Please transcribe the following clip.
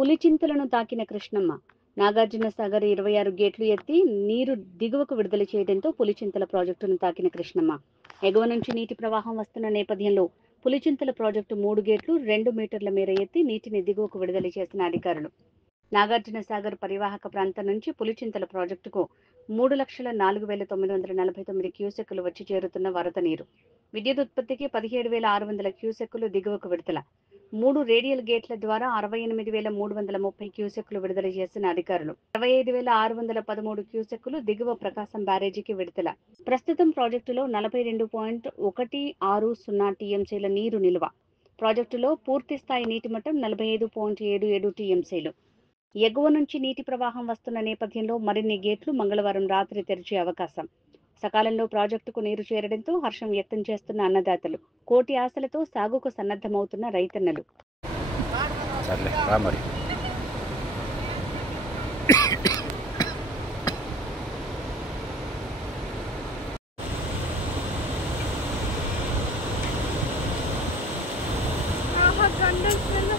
పులిచింతలను తాకిన కృష్ణమ్మ. నాగార్జున సాగర్ 26 గేట్లు ఎత్తి నీరు దిగువకు విడుదల చేయడంతో పులిచింతల ప్రాజెక్టును తాకిన కృష్ణమ్మ. ఎగువ నుంచి నీటి ప్రవాహం వస్తున్న నేపథ్యంలో పులిచింతల ప్రాజెక్టు 3 గేట్లు 2 మీటర్ల మేర ఎత్తి నీటిని దిగువకు విడుదల చేసిన అధికారులు. నాగార్జున సాగర్ పరివాహక ప్రాంతం నుంచి పులిచింతల ప్రాజెక్టుకు 3,04,949 క్యూసెక్కులు వచ్చి చేరుతున్న వరద నీరు. విద్యుత్ ఉత్పత్తికి 17,600 క్యూసెక్కులు దిగువకు విడుదల. 3 రేడియల్ గేట్ల ద్వారా 68,330 క్యూసెక్కులు విడుదల చేసిన అధికారులు. 25,613 క్యూసెక్కులు దిగువ ప్రకాశం బ్యారేజీకి విడుదల. ప్రస్తుతం ప్రాజెక్టులో 42.160 టీఎంసీల నీరు నిల్వ. ప్రాజెక్టులో పూర్తి స్థాయి నీటి మట్టం 45.77 టీఎంసీలు. ఎగువ నుంచి నీటి ప్రవాహం వస్తున్న నేపథ్యంలో మరిన్ని గేట్లు మంగళవారం రాత్రి తెరిచే అవకాశం. సకాలంలో ప్రాజెక్టుకు నీరు చేరడంతో హర్షం వ్యక్తం చేస్తున్న అన్నదాతలు, కోటి ఆశలతో సాగుకు సన్నద్ధమవుతున్న రైతన్నలు. I have done this.